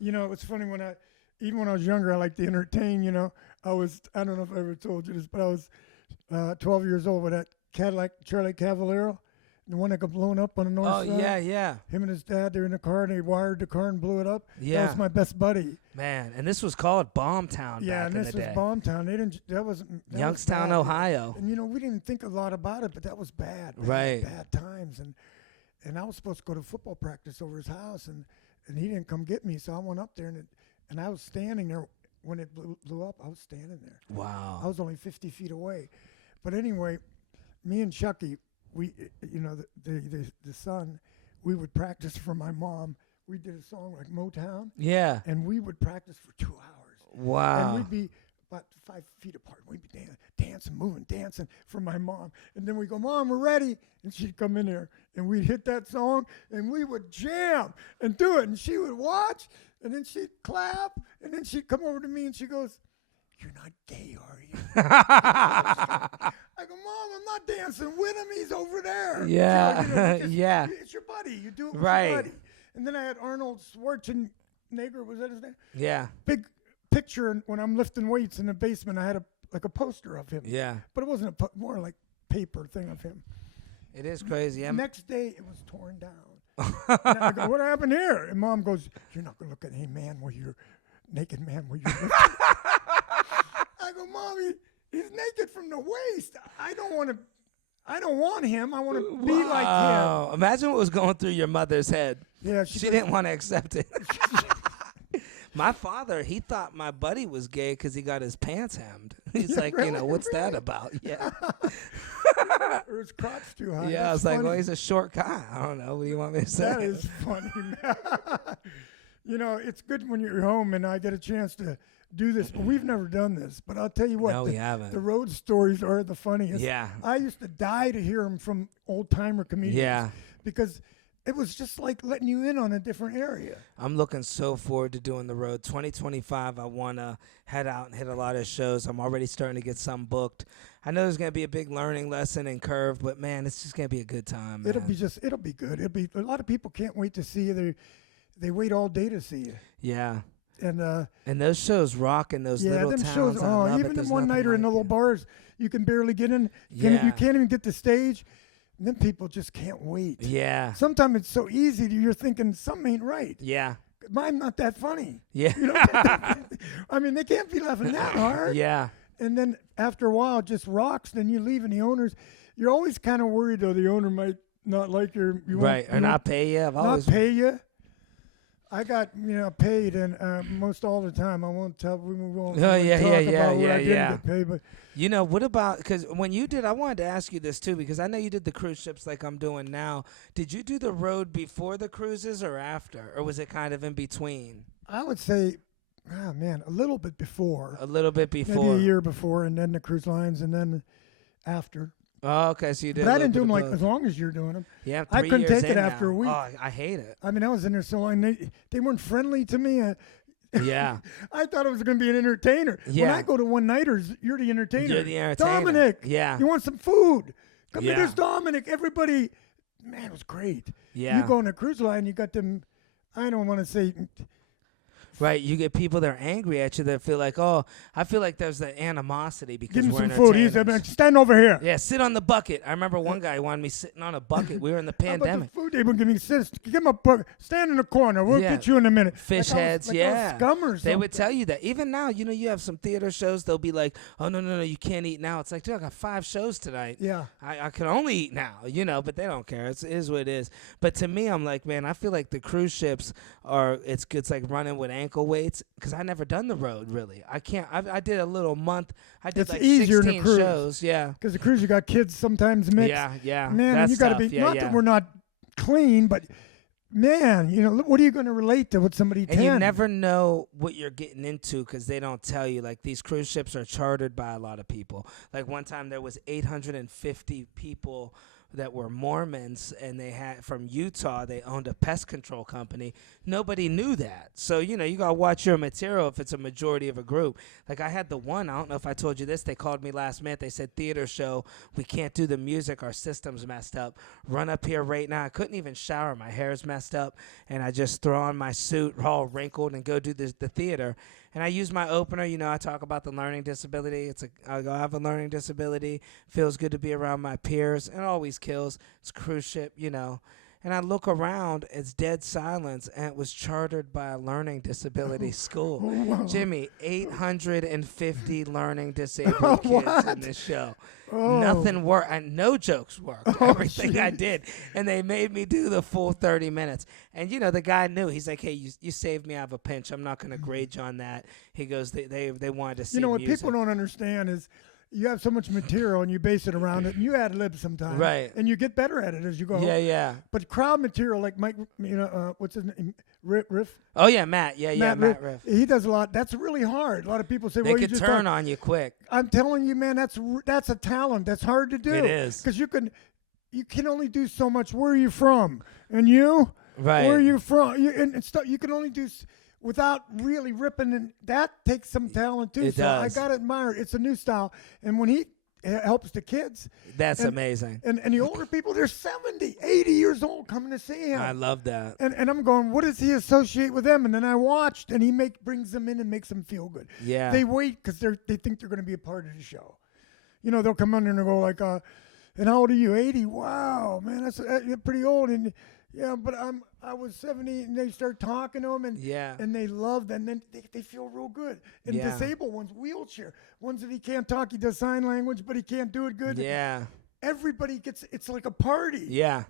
It's funny even when I was younger, I liked to entertain. I don't know if I ever told you this, but I was 12 years old with that Cadillac Charlie Cavallero, the one that got blown up on the north side. Oh, yeah. Him and his dad, they're in the car, and they wired the car and blew it up. Yeah. That was my best buddy. Man, and this was called Bombtown back in the day. Yeah, and this was Bombtown. That was Youngstown, bad. Ohio. And, we didn't think a lot about it, but that was bad. Right. Bad times. And I was supposed to go to football practice over his house, and he didn't come get me, so I went up there, and I was standing there. When it blew up, I was standing there. Wow. I was only 50 feet away. But anyway, me and Chucky, we, the son, we would practice for my mom. We did a song like Motown. Yeah. And we would practice for 2 hours. Wow. And we'd be about 5 feet apart. We'd be dancing for my mom. And then we go, Mom, we're ready. And she'd come in there, and we'd hit that song, and we would jam and do it. And she would watch, and then she'd clap, and then she'd come over to me, and she goes, "You're not gay, are you?" I go, Mom, I'm not dancing with him. He's over there. Yeah. Yeah. It's your buddy. You do it with Right. your buddy. And then I had Arnold Schwarzenegger, was that his name? Yeah. Big picture when I'm lifting weights in the basement. I had a poster of him. Yeah. But it wasn't more like paper thing of him. It is crazy. Next day, it was torn down. And I go, what happened here? And Mom goes, "You're not going to look at a man where you're naked man where you're lifting." I go, "Mommy, he's naked from the waist. I don't want him. I want to be like him." Imagine what was going through your mother's head. Yeah, she didn't want to accept it. My father, he thought my buddy was gay because he got his pants hemmed. He's like, really? What's that about? Yeah. Or his crotch too high. Yeah, I was like, well, he's a short guy. I don't know. What do you want me to say? That is funny, man. It's good when you're home and I get a chance to do this. But we've never done this. But I'll tell you what. No, we haven't. The road stories are the funniest. Yeah. I used to die to hear them from old-timer comedians. Yeah. Because it was just like letting you in on a different area. I'm looking so forward to doing the road. 2025, I want to head out and hit a lot of shows. I'm already starting to get some booked. I know there's going to be a big learning lesson and curve, but, man, it's just going to be a good time, man. It'll be good. A lot of people can't wait to see you. They wait all day to see you. Yeah. And those shows rock in those little them towns. shows. Even the one-nighter in the little bars, you can barely get in. You can't even get the stage. And then people just can't wait. Yeah. Sometimes it's so easy. You're thinking something ain't right. Yeah. I'm not that funny. Yeah. I mean, they can't be laughing that hard. Yeah. And then after a while, it just rocks. Then you leave, and the owners, you're always kind of worried, though, the owner might not like you right, or not pay you. Not pay you. I got paid, and most all the time. I won't tell. We won't. Oh yeah. I didn't get paid, but what about? Because when you did, I wanted to ask you this too, because I know you did the cruise ships like I'm doing now. Did you do the road before the cruises or after, or was it kind of in between? I would say, a little bit before. A little bit before. Maybe a year before, and then the cruise lines, and then after. Oh, okay. So you did. But I didn't do them like as long as you're doing them. Yeah, I couldn't take it after a week. Oh, I hate it. I mean, I was in there so long. They weren't friendly to me. Yeah. I thought I was going to be an entertainer. Yeah. When I go to one-nighters, you're the entertainer. You're the entertainer. Dominic. Yeah. You want some food? Come Yeah. to this Dominic. Everybody. Man, it was great. Yeah. You go on a cruise line, you got them. I don't want to say. Right, you get people that are angry at you that feel like, I feel like there's the animosity because Give him we're some food. He's stand over here. Yeah, sit on the bucket. I remember one guy wanted me sitting on a bucket. We were in the pandemic. How about the food they would give me? Give him a bucket. Stand in the corner. We'll get you in a minute. Fish heads, yeah. Scum or they would tell you that. Even now, you have some theater shows. They'll be like, oh, no, you can't eat now. It's like, dude, I got 5 shows tonight. Yeah. I can only eat now, but they don't care. It is what it is. But to me, I'm like, man, I feel like the cruise ships it's like running with ankle weights. Because I never done the road, really. I can't. I did a little month. I did it's like easier 16 shows. Yeah. Because the cruise, you got kids sometimes mixed. Yeah. Man, that's and you got to tough. be. That we're not clean, but man, what are you going to relate to with somebody? And you never know what you're getting into because they don't tell you. Like these cruise ships are chartered by a lot of people. Like one time there was 850 people that were Mormons, and they had from Utah. They owned a pest control company. Nobody knew that. So, you got to watch your material if it's a majority of a group. Like I had the one, I don't know if I told you this, they called me last minute. They said, theater show, we can't do the music. Our system's messed up. Run up here right now. I couldn't even shower. My hair's messed up. And I just throw on my suit all wrinkled and go do the theater. And I use my opener. I talk about the learning disability. I have a learning disability. Feels good to be around my peers. It always kills. It's a cruise ship, And I look around, it's dead silence, and it was chartered by a learning disability school. Wow. Jimmy, 850 learning disabled kids in this show. Oh. Nothing worked. No jokes worked. Everything I did. And they made me do the full 30 minutes. And, the guy knew. He's like, hey, you saved me out of a pinch. I'm not going to grade you on that. He goes, they wanted to see What music. people don't understand is you have so much material and you base it around it and you ad lib sometimes. Right. And you get better at it as you go. Yeah. But crowd material like Mike, what's his name? Riff? Oh, yeah, Matt. Matt Riff. He does a lot. That's really hard. A lot of people say, They well, you could just turn on you quick. I'm telling you, man, that's a talent. That's hard to do. It is. Because you can only do so much. Where are you from? And you? Right. Where are you from? You can only do without really ripping, and that takes some talent too. It does. I gotta admire it. It's a new style, and when he helps the kids, that's amazing. And the older people, they're 70, 80 years old coming to see him. I love that. And I'm going, what does he associate with them? And then I watched, and he brings them in and makes them feel good. Yeah. They wait because they think they're going to be a part of the show. They'll come in and go like, and how old are you? 80? Wow, man, that's you're pretty old. And yeah, but I was 70, and they start talking to them, and they love, and then they feel real good. And disabled ones, wheelchair, ones that he can't talk, he does sign language, but he can't do it good. Yeah. Everybody it's like a party. Yeah.